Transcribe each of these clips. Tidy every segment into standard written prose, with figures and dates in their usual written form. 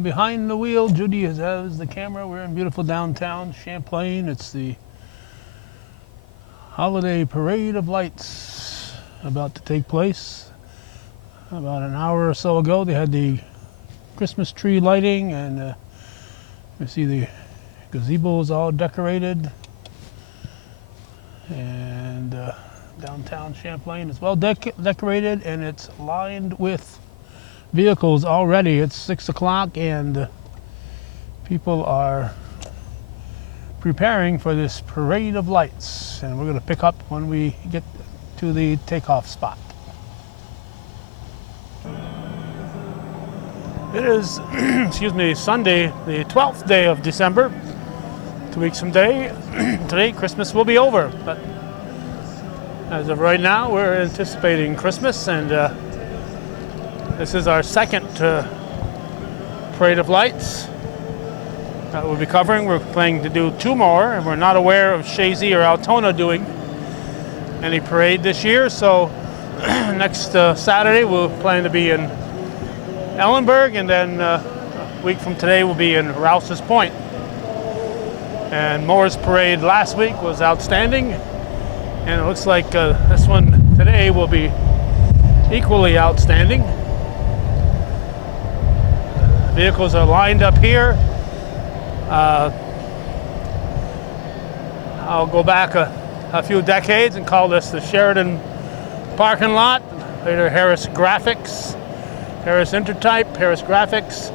I'm behind the wheel. Judy has the camera. We're in beautiful downtown Champlain. It's the holiday parade of lights about to take place. About an hour or so ago, they had the Christmas tree lighting, and you see the gazebos all decorated. And downtown Champlain is well decorated, and it's lined with vehicles already. It's 6 o'clock, and people are preparing for this parade of lights, and we're going to pick up when we get to the takeoff spot. It is, Sunday, the 12th day of December. 2 weeks from today, Christmas will be over. But as of right now, we're anticipating Christmas, and this is our second parade of lights that we'll be covering. We're planning to do 2 more, and we're not aware of Chazy or Altona doing any parade this year. So next Saturday, we'll plan to be in Ellenburg, and then a week from today, we'll be in Rouse's Point. And Moore's parade last week was outstanding, and it looks like this one today will be equally outstanding. Vehicles are lined up here. I'll go back a few decades and call this the Sheridan parking lot. Later Harris Graphics, Harris Intertype, Harris Graphics.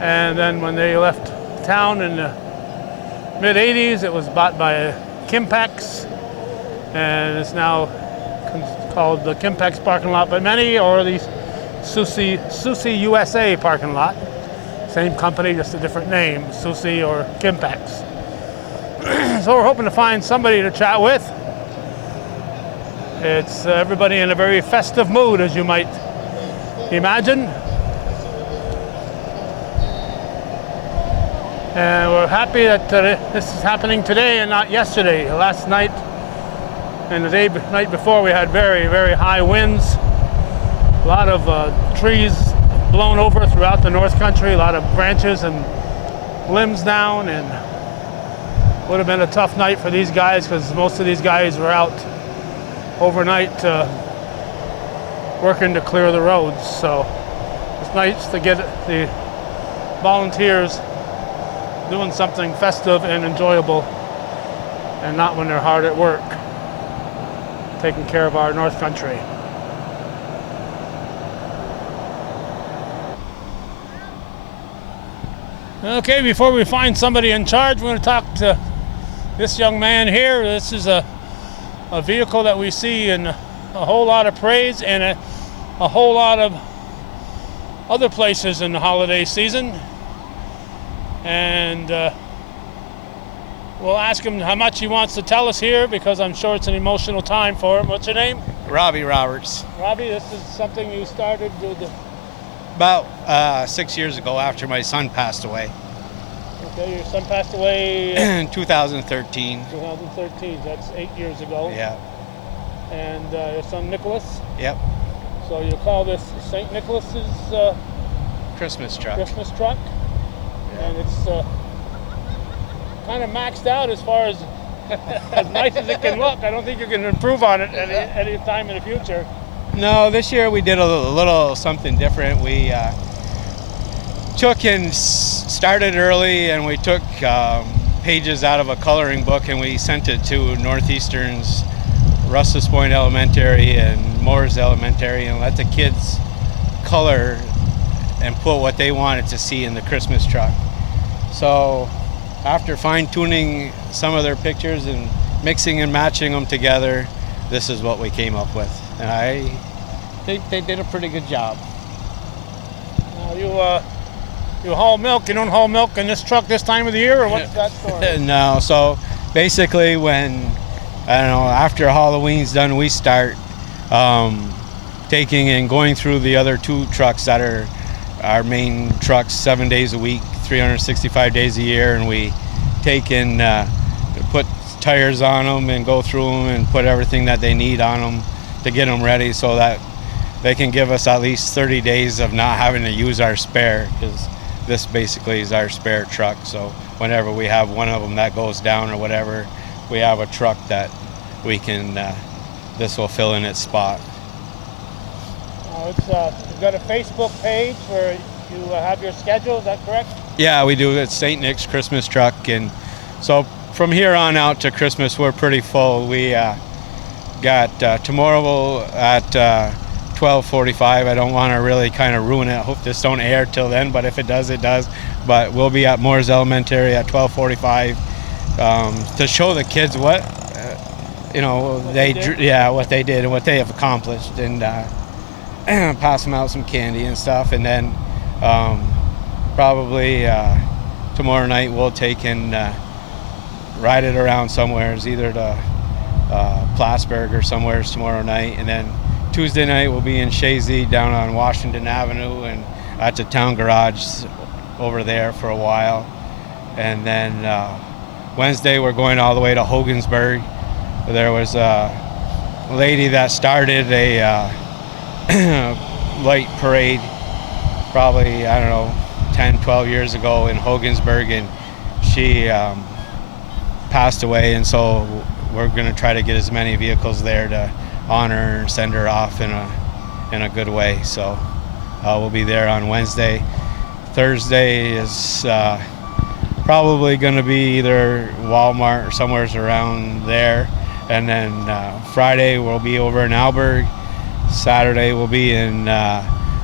And then when they left town in the mid-'80s, it was bought by Kimpex, and it's now called the Kimpex parking lot by many, or the Susi USA parking lot. Same company, just a different name, Susi or Kimpex. So we're hoping to find somebody to chat with. It's everybody in a very festive mood, as you might imagine. And we're happy that this is happening today and not yesterday. Last night and the night before, we had very, very high winds. A lot of trees blown over throughout the North Country, a lot of branches and limbs down, and would have been a tough night for these guys, because most of these guys were out overnight working to clear the roads. So it's nice to get the volunteers doing something festive and enjoyable, and not when they're hard at work taking care of our North Country. Okay, before we find somebody in charge, we're going to talk to this young man here. This is a vehicle that we see in a whole lot of parades and a whole lot of other places in the holiday season. And we'll ask him how much he wants to tell us here, because I'm sure it's an emotional time for him. What's your name? Robbie Roberts. Robbie, this is something you started About 6 years ago, after my son passed away. Okay, your son passed away in 2013. 2013, that's 8 years ago. Yeah. And your son Nicholas? Yep. So you call this St. Nicholas's Christmas truck. Christmas truck? Yeah. And it's kind of maxed out as far as as nice as it can look. I don't think you can improve on it any time in the future. No, this year we did a little something different. We took and started early, and we took pages out of a coloring book, and we sent it to Northeastern's Rouse's Point Elementary and Moore's Elementary, and let the kids color and put what they wanted to see in the Christmas truck. So after fine-tuning some of their pictures and mixing and matching them together, this is what we came up with. And I think they did a pretty good job. Now you haul milk. You don't haul milk in this truck this time of the year, or what's that story? No, so basically when, after Halloween's done, we start taking and going through the other 2 trucks that are our main trucks 7 days a week, 365 days a year, and we take and put tires on them and go through them and put everything that they need on them to get them ready, so that they can give us at least 30 days of not having to use our spare, because this basically is our spare truck. So whenever we have one of them that goes down or whatever, we have a truck that we can, this will fill in its spot. You've got a Facebook page where you have your schedule, is that correct? Yeah, we do. It's St. Nick's Christmas Truck. And so from here on out to Christmas, we're pretty full. We got tomorrow at 12:45. I don't want to really kind of ruin it. I hope this don't air till then, but if it does, it does. But we'll be at Moore's Elementary at 12:45 to show the kids what, what they did and what they have accomplished, and pass them out some candy and stuff. And then probably tomorrow night we'll take and ride it around somewhere, either to Plattsburgh or somewhere tomorrow night. And then Tuesday night we'll be in Shazy down on Washington Avenue and at the town garage over there for a while. And then Wednesday we're going all the way to Hogansburg. There was a lady that started a light parade probably, 10, 12 years ago in Hogansburg, and she passed away, and so we're going to try to get as many vehicles there to honor her and send her off in a good way. So we'll be there on Wednesday. Thursday is probably going to be either Walmart or somewhere around there, and then Friday we'll be over in Alberg. Saturday we'll be in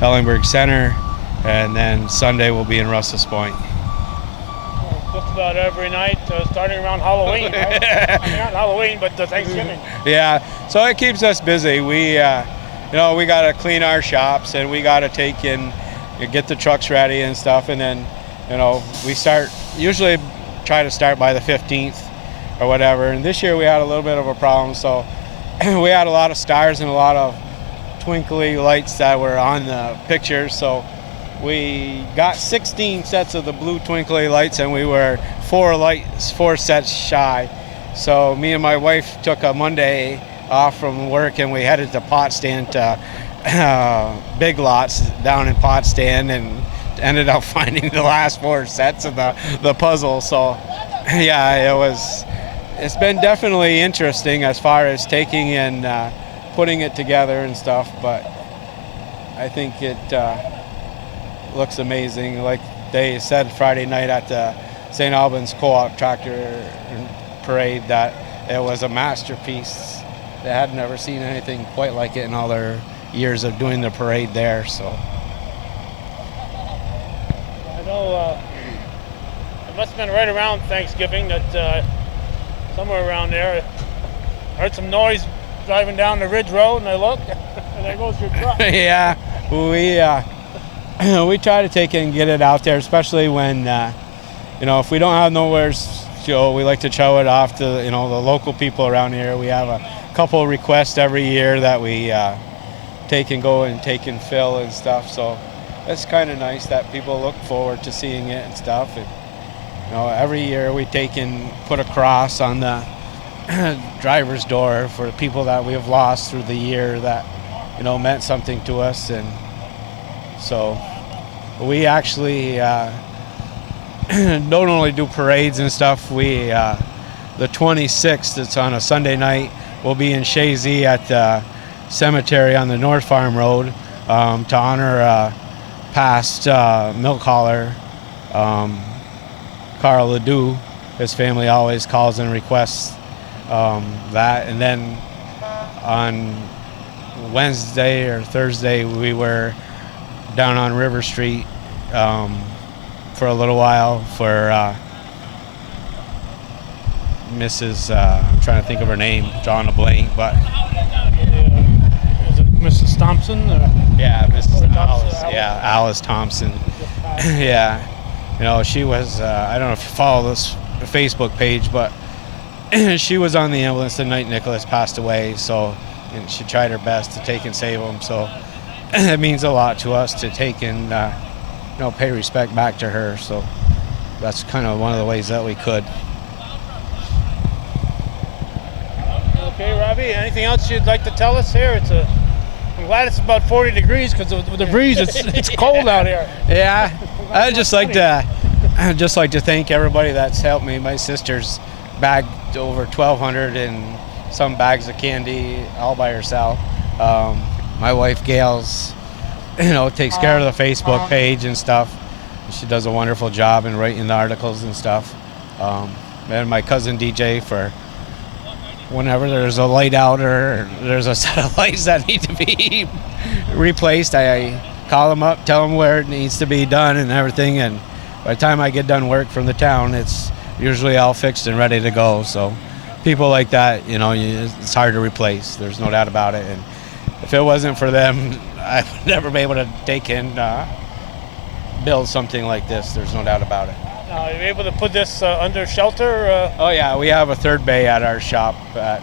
Ellenberg Center, and then Sunday we'll be in Russell's Point. Just about every night, starting around Halloween, right? I mean, not Halloween, but Thanksgiving. Yeah, so it keeps us busy. We, we got to clean our shops, and we got to take in, get the trucks ready and stuff, and then, we usually try to start by the 15th or whatever. And this year we had a little bit of a problem, so we had a lot of stars and a lot of twinkly lights that were on the pictures. So we got 16 sets of the blue twinkly lights, and we were 4 sets shy. So me and my wife took a Monday off from work, and we headed to Potsdam to Big Lots down in Potsdam, and ended up finding the last 4 sets of the puzzle. So yeah, it's been definitely interesting as far as taking and putting it together and stuff, but I think it looks amazing. Like they said Friday night at the St. Albans Co-op Tractor Parade, that it was a masterpiece. They had never seen anything quite like it in all their years of doing the parade there. So I know it must have been right around Thanksgiving that somewhere around there I heard some noise driving down the Ridge Road, and I looked, and there goes your truck. Yeah, we try to take it and get it out there, especially when, if we don't have nowhere to show, we like to show it off to, the local people around here. We have a couple requests every year that we take and go and take and fill and stuff. So it's kind of nice that people look forward to seeing it and stuff. And, every year we take and put a cross on the driver's door for people that we have lost through the year that meant something to us. And so we actually don't only do parades and stuff. We the 26th, it's on a Sunday night, we'll be in Shazy at the cemetery on the North Farm Road to honor past milk hauler Carl Ledoux. His family always calls and requests that. And then on Wednesday or Thursday we were down on River Street for a little while for Mrs. I'm trying to think of her name, drawing a blank, but is it Mrs. Thompson? yeah, Mrs. Alice. Thompson. Yeah, Alice Thompson. Yeah, she was. I don't know if you follow this Facebook page, but she was on the ambulance the night Nicholas passed away. So, and she tried her best to take and save him. So, it means a lot to us to take and pay respect back to her. So, that's kind of one of the ways that we could. Okay, Robbie, anything else you'd like to tell us here? I'm glad it's about 40 degrees because with the breeze, it's cold out here. Yeah, I'd just like to thank everybody that's helped me. My sister's bagged over 1,200 and some bags of candy all by herself. My wife Gail's, takes care of the Facebook page and stuff. She does a wonderful job in writing the articles and stuff. And my cousin DJ for whenever there's a light out or there's a set of lights that need to be replaced, I call him up, tell him where it needs to be done and everything. And by the time I get done work from the town, it's usually all fixed and ready to go. So people like that, it's hard to replace. There's no doubt about it. And if it wasn't for them, I would never be able to take in, build something like this. There's no doubt about it. Are you able to put this under shelter? Oh yeah, we have a third bay at our shop at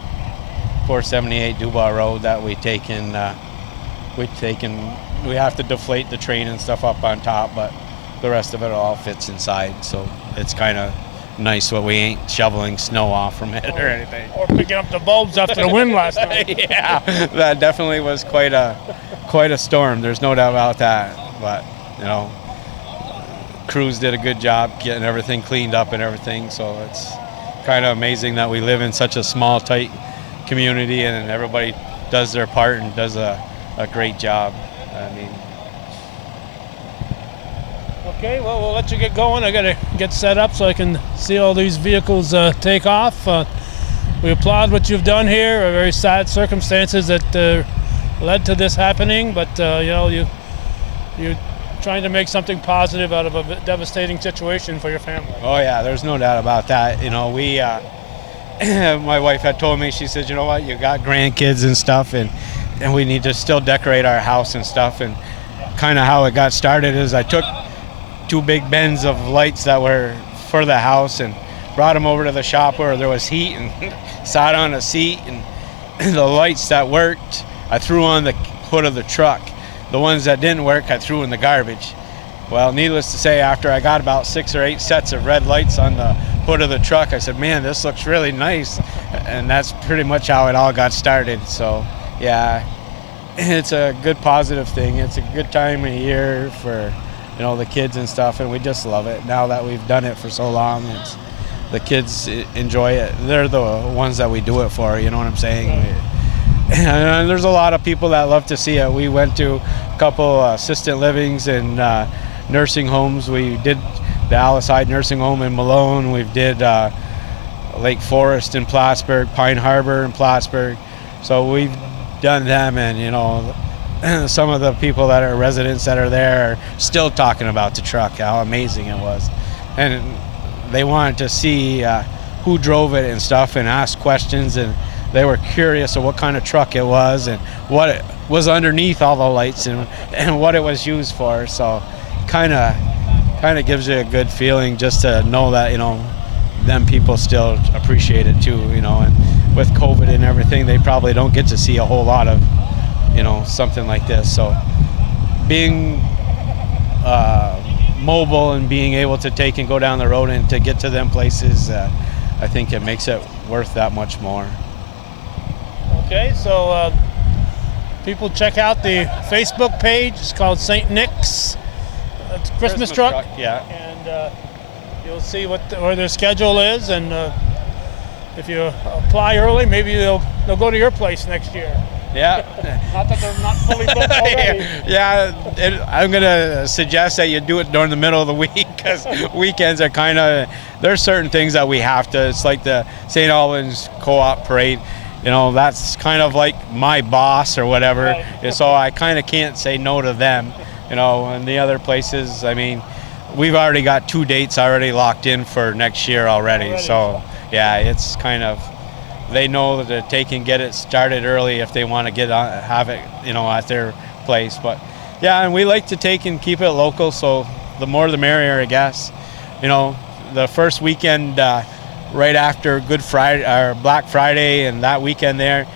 478 Dubois Road that we have to deflate the train and stuff up on top, but the rest of it all fits inside. So it's kind of nice what we ain't shoveling snow off from it or anything. Or picking up the bulbs after the wind last night. Yeah, that definitely was quite a storm. There's no doubt about that. But crews did a good job getting everything cleaned up and everything. So it's kind of amazing that we live in such a small, tight community and everybody does their part and does a great job. I mean. Okay, well, we'll let you get going. I got to get set up so I can see all these vehicles take off. We applaud what you've done here. Very sad circumstances that led to this happening, but you're trying to make something positive out of a devastating situation for your family. Oh yeah, there's no doubt about that. We, my wife had told me, she said, you know what, you got grandkids and stuff, and we need to still decorate our house and stuff. And kind of how it got started is I took 2 big bins of lights that were for the house and brought them over to the shop where there was heat and sat on a seat, and the lights that worked I threw on the hood of the truck. The ones that didn't work I threw in the garbage. Well, needless to say, after I got about 6 or 8 sets of red lights on the hood of the truck, I said, man, this looks really nice. And that's pretty much how it all got started. So yeah, it's a good positive thing. It's a good time of year for the kids and stuff, and we just love it. Now that we've done it for so long, the kids enjoy it. They're the ones that we do it for, you know what I'm saying? And there's a lot of people that love to see it. We went to a couple assistant livings and nursing homes. We did the Alice Hyde Nursing Home in Malone. We did Lake Forest in Plattsburgh, Pine Harbor in Plattsburgh. So we've done them, and some of the people that are residents that are there are still talking about the truck, how amazing it was. And they wanted to see who drove it and stuff and ask questions, and they were curious of what kind of truck it was and what it was underneath all the lights and what it was used for. So kind of gives you a good feeling just to know that, them people still appreciate it too, and with COVID and everything, they probably don't get to see a whole lot of something like this. So being mobile and being able to take and go down the road and to get to them places, I think it makes it worth that much more. Okay, so people check out the Facebook page. It's called St. Nick's. It's Christmas truck. Yeah. And you'll see where their schedule is, and if you apply early, maybe they'll go to your place next year. Yeah. Not that they're not fully booked already. Yeah, I'm going to suggest that you do it during the middle of the week, because weekends are there's certain things that we have to. It's like the St. Albans Co-op Parade. That's kind of like my boss or whatever. Right. So I kind of can't say no to them. And the other places, I mean, we've already got 2 dates already locked in for next year already. So yeah, it's kind of, they know that they can get it started early if they want to have it, at their place. But yeah, and we like to take and keep it local, so the more the merrier, I guess. The first weekend right after Good Friday or Black Friday and that weekend there,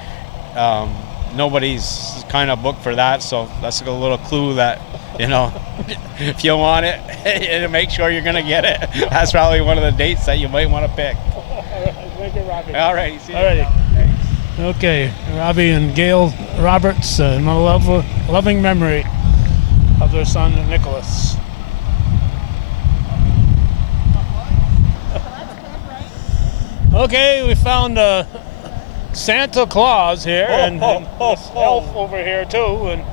nobody's kind of booked for that, so that's a little clue that if you want it, make sure you're going to get it. That's probably one of the dates that you might want to pick. All right, thank you, Robbie. All right, see you. All righty. Okay, Robbie and Gail Roberts, in a loving memory of their son Nicholas. Okay, we found Santa Claus here and this elf over here too. And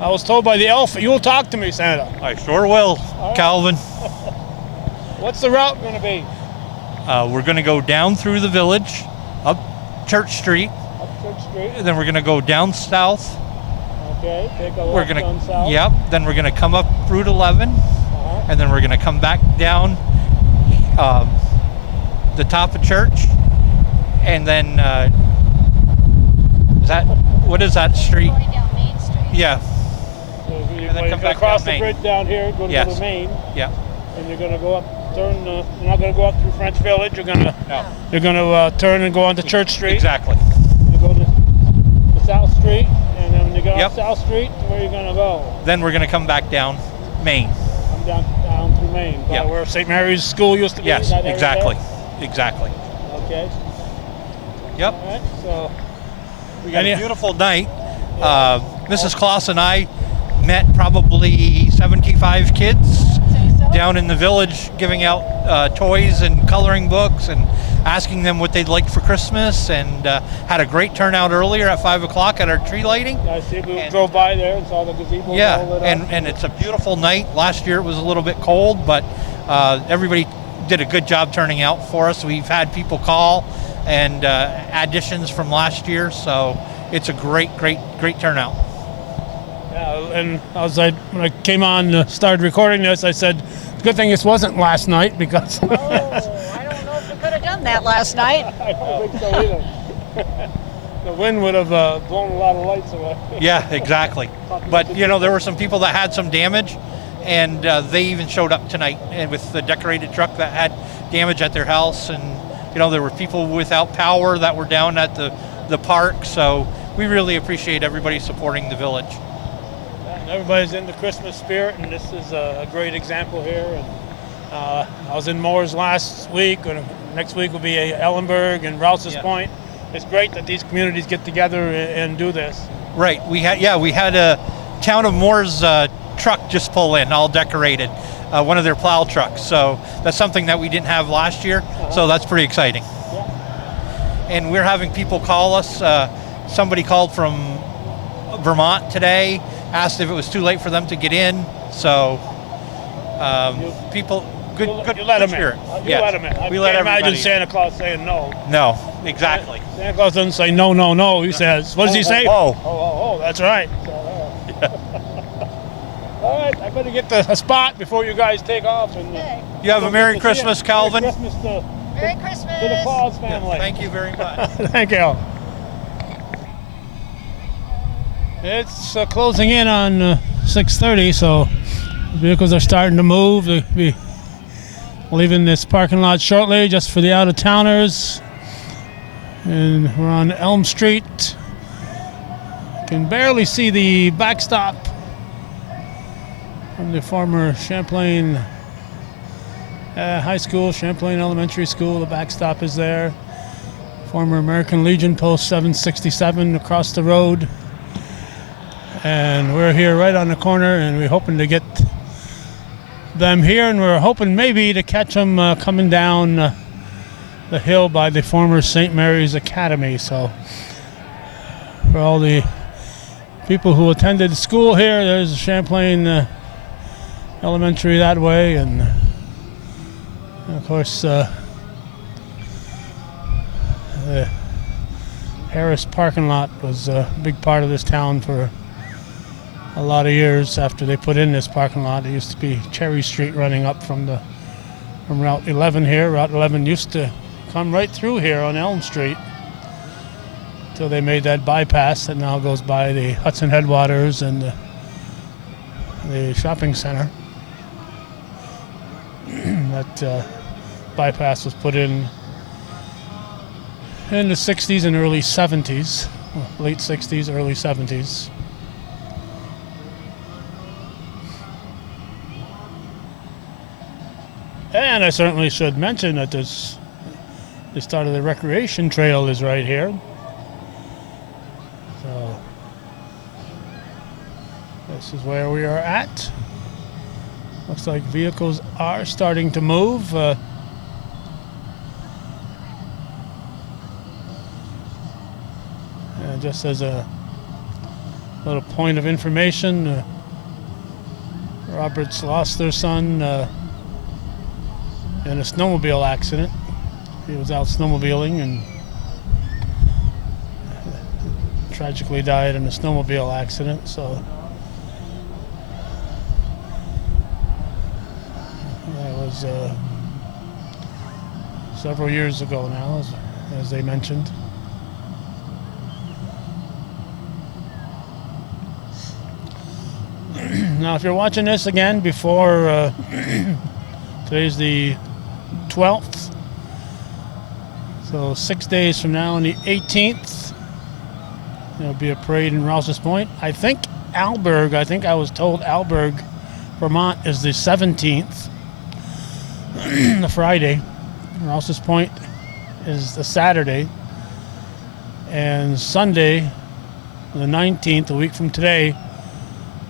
I was told by the elf, you'll talk to me, Santa. I sure will, Calvin. What's the route going to be? We're going to go down through the village, up Church Street, Up Church Street. and then we're going to go down south. Okay, take a We're left going on to, south. yep. Then we're going to come up Route 11, and then we're going to come back down the top of church, and then what is that street? Going down Main Street. Yeah, So you're And then going come to back cross down the Main. bridge down here, go to Yes. the Main, yeah. and you're going to go up, turn. You're not going to go up through French Village. You're going to No, turn and go onto Church Street. exactly. You go to the South Street, and then when you get Yep. off South Street, where are you going to go? Then we're going to come back down Main. Come down through Maine, by Yep. where St. Mary's School used to be. Yes, that area exactly, there? exactly. Okay. Yep. All right. So We got Any- a beautiful night. Mrs. Kloss and I met probably 75 kids down in the village, giving out toys and coloring books and asking them what they'd like for Christmas, and had a great turnout earlier at 5 o'clock at our tree lighting. I see we And- drove by there and saw the gazebo Yeah, all lit up. and it's a beautiful night. Last year it was a little bit cold, but everybody did a good job turning out for us. We've had people call and additions from last year, so it's a great turnout. Yeah, and when I came on, started recording this, I said, good thing this wasn't last night because Oh, I don't know if we could have done that last night. I don't think so either. The wind would have blown a lot of lights away. Yeah, exactly. But there were some people that had some damage, and they even showed up tonight, and with the decorated truck that had damage at their house, and there were people without power that were down at the park. So we really appreciate everybody supporting the village. And everybody's in the Christmas spirit, and this is a great example here. And I was in Moores last week, and next week will be Ellenberg and Rouse's Yeah. Point. It's great that these communities get together and do this. Right. We had a Town of Moore's truck just pull in, all decorated, one of their plow trucks. So that's something that we didn't have last year. So that's pretty exciting. Yeah. And we're having people call us. Somebody called from Vermont today, asked if it was too late for them to get in. So people, good You let them spirit. in. You Yes. let them in. I We can't let imagine everybody. Santa Claus saying no. No, exactly. Santa Claus doesn't say no, no, no. He says, what does he say? Oh, Oh, that's right. All right, I better get a spot before you guys take off. And Okay. You have a Merry to see Christmas, it. Calvin. Merry Christmas Merry to the Christmas. Claus Yeah, family. thank you very much. Thank you. It's closing in on 6:30, so vehicles are starting to move. They'll be leaving this parking lot shortly, just for the out-of-towners. And we're on Elm Street. Can barely see the backstop from the former Champlain High School, Champlain Elementary School. The backstop is there. Former American Legion Post 767 across the road. And we're here right on the corner, and we're hoping to get them here, and we're hoping maybe to catch them coming down the hill by the former St. Mary's Academy. So for all the people who attended school here, there's Champlain Elementary that way, and of course the Harris parking lot was a big part of this town for a lot of years. After they put in this parking lot, it used to be Cherry Street running up from Route 11 here. Route 11 used to come right through here on Elm Street until they made that bypass that now goes by the Hudson Headwaters and the shopping center. That bypass was put in the 60s and early 70s, late 60s, early 70s. And I certainly should mention that the start of the recreation trail is right here. This is where we are at. Looks like vehicles are starting to move. Just as a little point of information, Roberts lost their son in a snowmobile accident. He was out snowmobiling and tragically died in a snowmobile accident. So that was several years ago now, as they mentioned. Now, if you're watching this again before today's the 12th, so 6 days from now on the 18th, there'll be a parade in Rouse's Point. I think I was told Alberg, Vermont is the 17th, the Friday. Rouse's Point is the Saturday. And Sunday, the 19th, a week from today,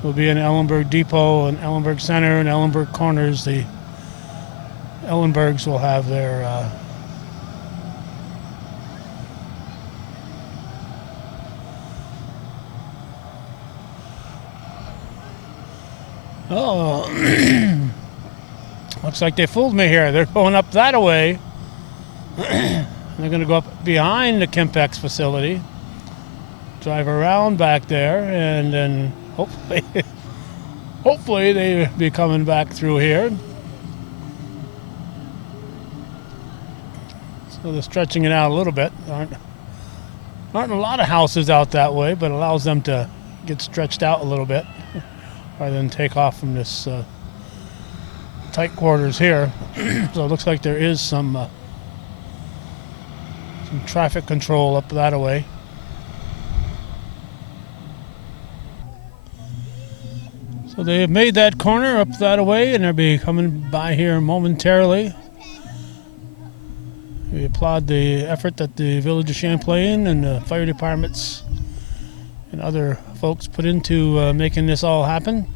will be in Ellenberg Depot and Ellenberg Center and Ellenberg Corners. The Ellenbergs will have their looks like they fooled me here. They're going up that way. They're going to go up behind the Kimpex facility, drive around back there, and then hopefully they be coming back through here. So they're stretching it out a little bit. Aren't a lot of houses out that way, but allows them to get stretched out a little bit rather than take off from this tight quarters here. So it looks like there is some traffic control up that way. So they have made that corner up that way, and they'll be coming by here momentarily. We applaud the effort that the Village of Champlain and the fire departments and other folks put into making this all happen.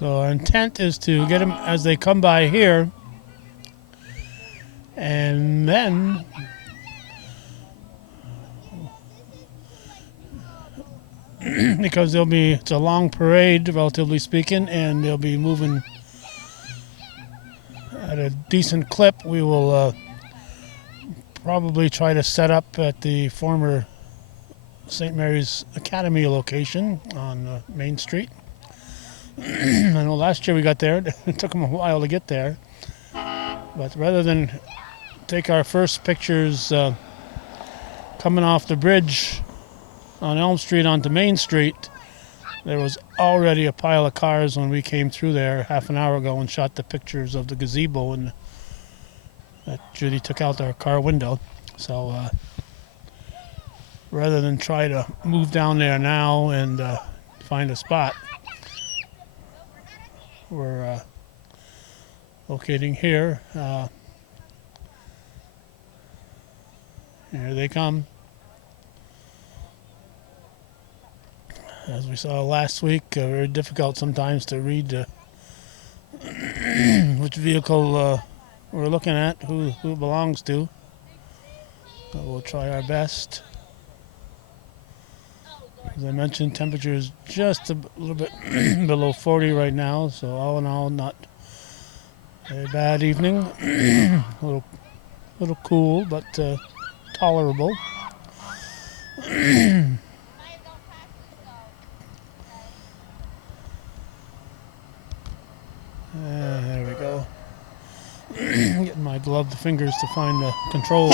So our intent is to get them as they come by here, and then because it's a long parade, relatively speaking, and they'll be moving at a decent clip, we will probably try to set up at the former St. Mary's Academy location on Main Street. I know last year we got there. It took them a while to get there. But rather than take our first pictures coming off the bridge on Elm Street onto Main Street, there was already a pile of cars when we came through there half an hour ago and shot the pictures of the gazebo and that Judy took out our car window. So rather than try to move down there now and find a spot, we're locating here. Here they come. As we saw last week, very difficult sometimes to read which vehicle we're looking at, who it belongs to. But we'll try our best. As I mentioned, temperature is just a little bit below 40 right now, so all in all, not a bad evening. a little cool, but tolerable. There we go. Getting my gloved fingers to find the controls.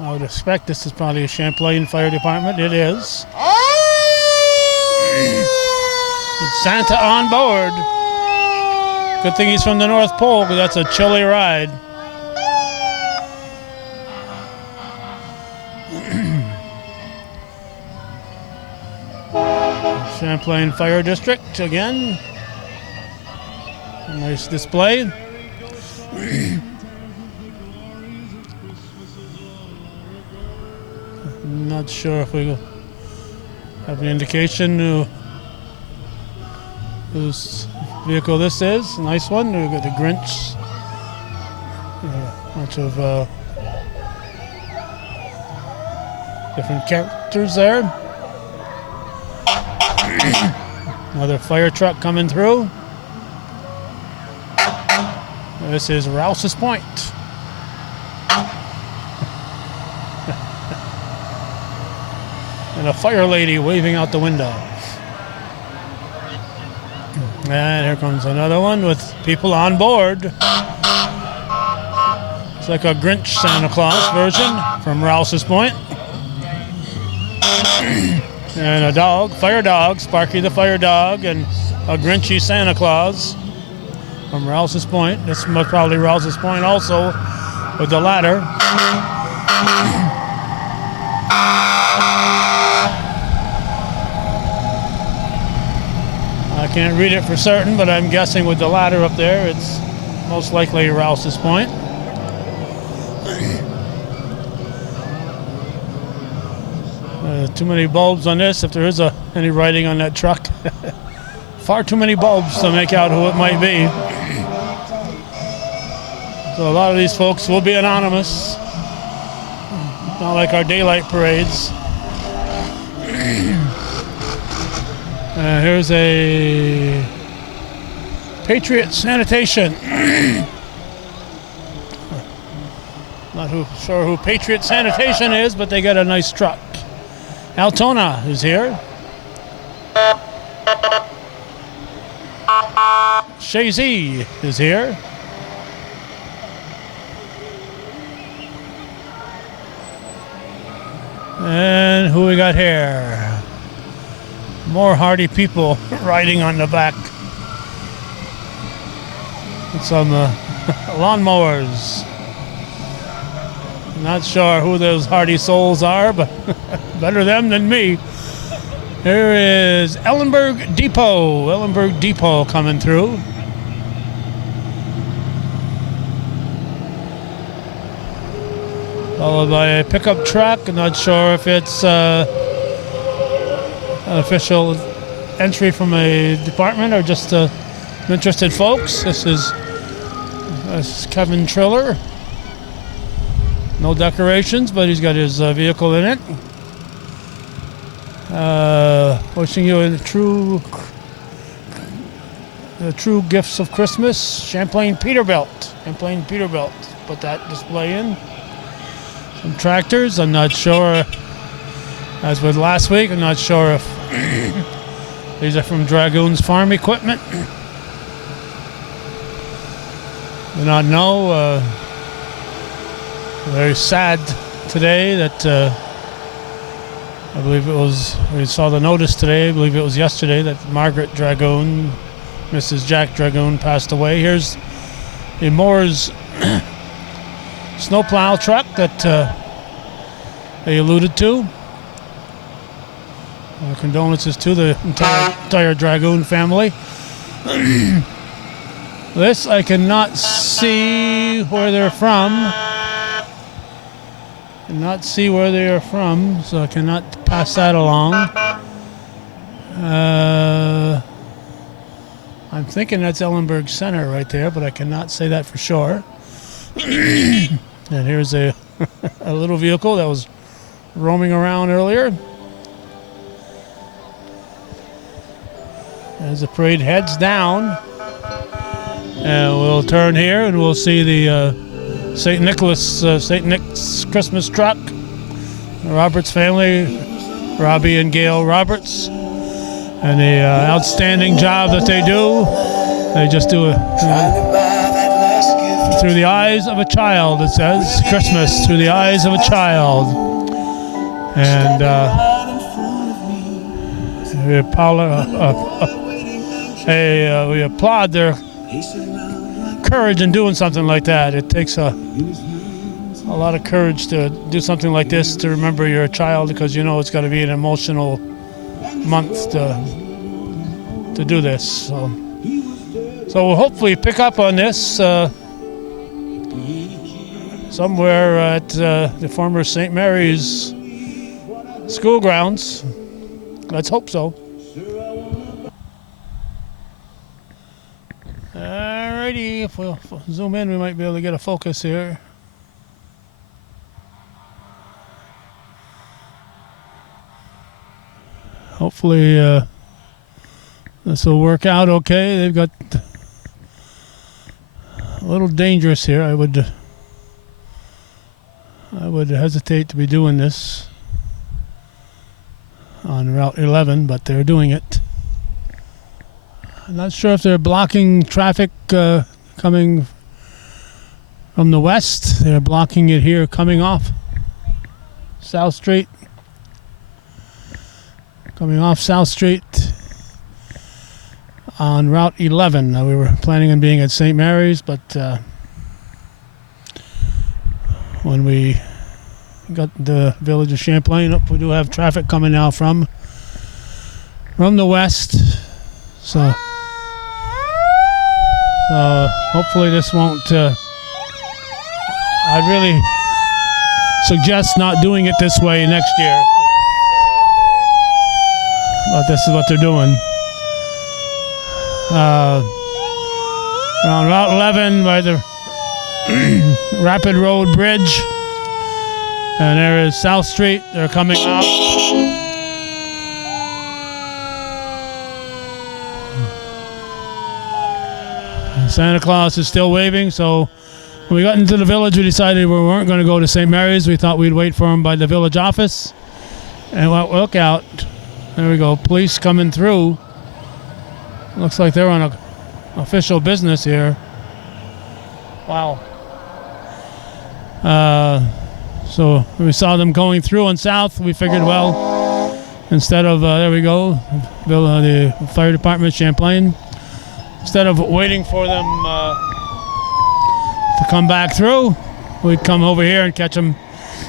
I would expect this is probably a Champlain Fire Department. It is. With Santa on board. Good thing he's from the North Pole, because that's a chilly ride. Champlain Fire District again. A nice display. Not sure if we have an indication whose vehicle this is. Nice one. We've got the Grinch. Bunch of different characters there. Another fire truck coming through. This is Rouse's Point. And a fire lady waving out the window. And here comes another one with people on board. It's like a Grinch Santa Claus version from Rouse's Point. And a dog, fire dog, Sparky the fire dog, and a Grinchy Santa Claus from Rouse's Point. This was probably Rouse's Point also with the ladder. I can't read it for certain, but I'm guessing with the ladder up there, it's most likely Rouse's Point. Too many bulbs on this, if there is any writing on that truck. Far too many bulbs to make out who it might be. So a lot of these folks will be anonymous. Not like our daylight parades. Here's a Patriot Sanitation. Not sure who Patriot Sanitation is, but they got a nice truck. Altona is here. Shazy is here. And who we got here? More hardy people riding on the back. Some lawnmowers. Not sure who those hardy souls are, but better them than me. Here is Ellenberg Depot. Ellenberg Depot coming through. Followed by a pickup truck. I'm not sure if it's an official entry from a department or just interested folks. This is Kevin Triller. No decorations, but he's got his vehicle in it. Wishing you the true gifts of Christmas. Champlain Peterbilt. Champlain Peterbilt. Put that display in. Some tractors. I'm not sure, as with last week, I'm not sure if these are from Dragoon's Farm Equipment. Do not know. Very sad today that I believe it was, we saw the notice today, I believe it was yesterday, that Margaret Dragoon, Mrs. Jack Dragoon, passed away. Here's a Moore's snowplow truck that they alluded to. Condolences to the entire Dragoon family. This I cannot see where they're from. Cannot see where they are from, so I cannot pass that along. I'm thinking that's Ellenberg Center right there, but I cannot say that for sure. And here's a little vehicle that was roaming around earlier. As the parade heads down, and we'll turn here and we'll see the St. Nick's Christmas truck. The Roberts family, Robbie and Gail Roberts, and the outstanding job that they do. They just do it through the eyes of a child. It says Christmas through the eyes of a child, and we applaud their courage in doing something like that. It takes a lot of courage to do something like this, to remember your child, because you know it's got to be an emotional month to to do this. So we'll hopefully pick up on this somewhere at the former St. Mary's school grounds. Let's hope so. Alrighty, if we'll zoom in, we might be able to get a focus here. Hopefully this will work out okay. They've got a little dangerous here. I would hesitate to be doing this on Route 11, but they're doing it. I'm not sure if they're blocking traffic coming from the west. They're blocking it here coming off South Street. Coming off South Street on Route 11. We were planning on being at St. Mary's, but when we got the village of Champlain, we do have traffic coming now from the west. So hopefully this won't. I'd really suggest not doing it this way next year. But this is what they're doing. On Route 11 by the Rapid Road Bridge. And there is South Street. They're coming out. Santa Claus is still waving, so when we got into the village, we decided we weren't going to go to St. Mary's. We thought we'd wait for him by the village office. And look out. There we go. Police coming through. Looks like they're on official business here. Wow. So we saw them going through on south. We figured, well, instead of, there we go, the fire department, Champlain. Instead of waiting for them to come back through, we'd come over here and catch them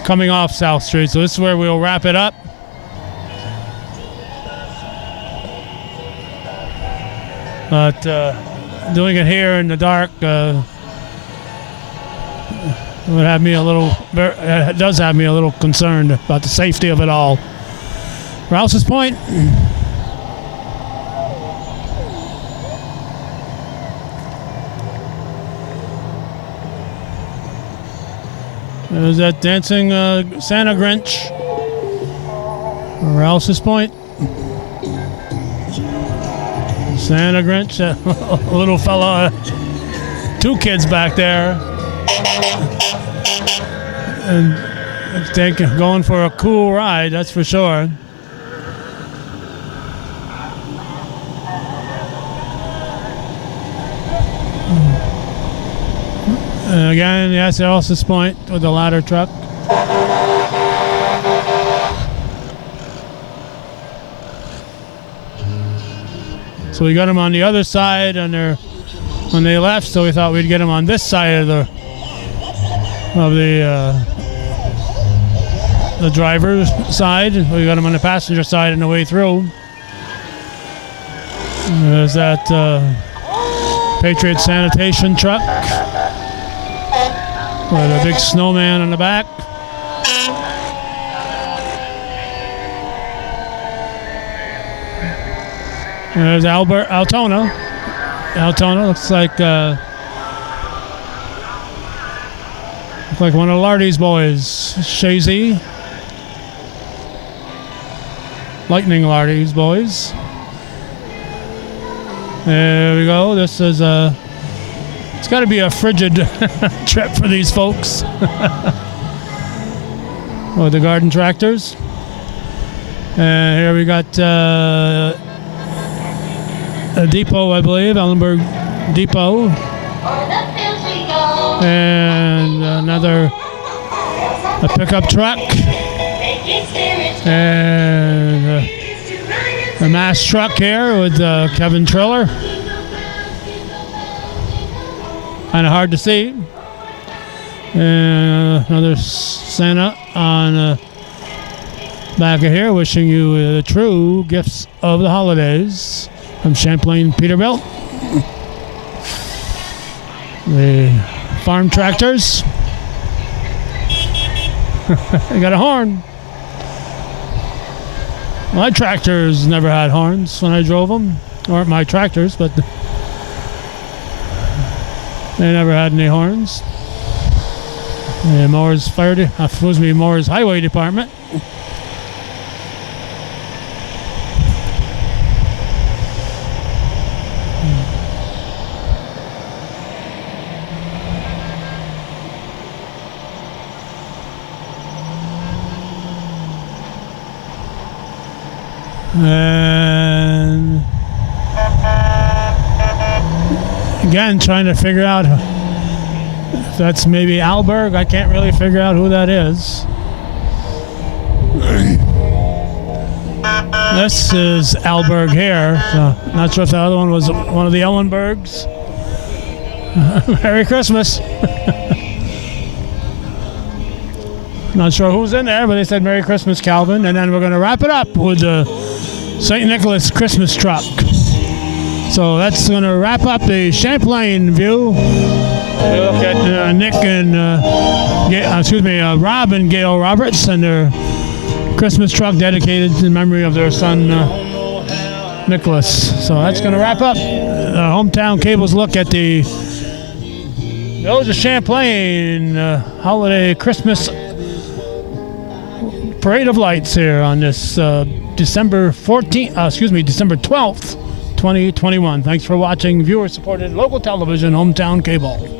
coming off South Street. So this is where we'll wrap it up. But doing it here in the dark would have me a little. It does have me a little concerned about the safety of it all. Rouse's Point. There's that dancing Santa Grinch. Rouse's Point. Santa Grinch, a little fella, two kids back there, and going for a cool ride, that's for sure. And again, yes, Rouse's Point with the ladder truck. So we got them on the other side, and when they left, so we thought we'd get them on this side of the driver's side. We got them on the passenger side on the way through. There's that Patriot sanitation truck with a big snowman on the back. There's Altona. Altona looks like one of Lardy's boys. Shazy. Lightning Lardy's boys. There we go. This is it's got to be a frigid trip for these folks. With the garden tractors. And here we got a depot, I believe, Ellenberg Depot. And a pickup truck. And a mass truck here with Kevin Triller. Kind of hard to see. And another Santa on back of here, wishing you the true gifts of the holidays. from Champlain, Peterbilt. The farm tractors. They got a horn. My tractors never had horns when I drove them. Or my tractors, but they never had any horns. The Moore's Moore's Highway Department. And again, trying to figure out if that's maybe Alberg. I can't really figure out who that is. This is Alberg here. So not sure if the other one was one of the Ellenbergs. Merry Christmas. Not sure who's in there, but they said Merry Christmas, Calvin. And then we're going to wrap it up with the St. Nicholas Christmas truck. So that's going to wrap up the Champlain view. We look at Nick and Rob and Gail Roberts and their Christmas truck dedicated in memory of their son Nicholas. So that's going to wrap up Hometown Cable's look at the Village of Champlain holiday Christmas parade of lights here on this December 12th, 2021. Thanks for watching viewer-supported local television, Hometown Cable.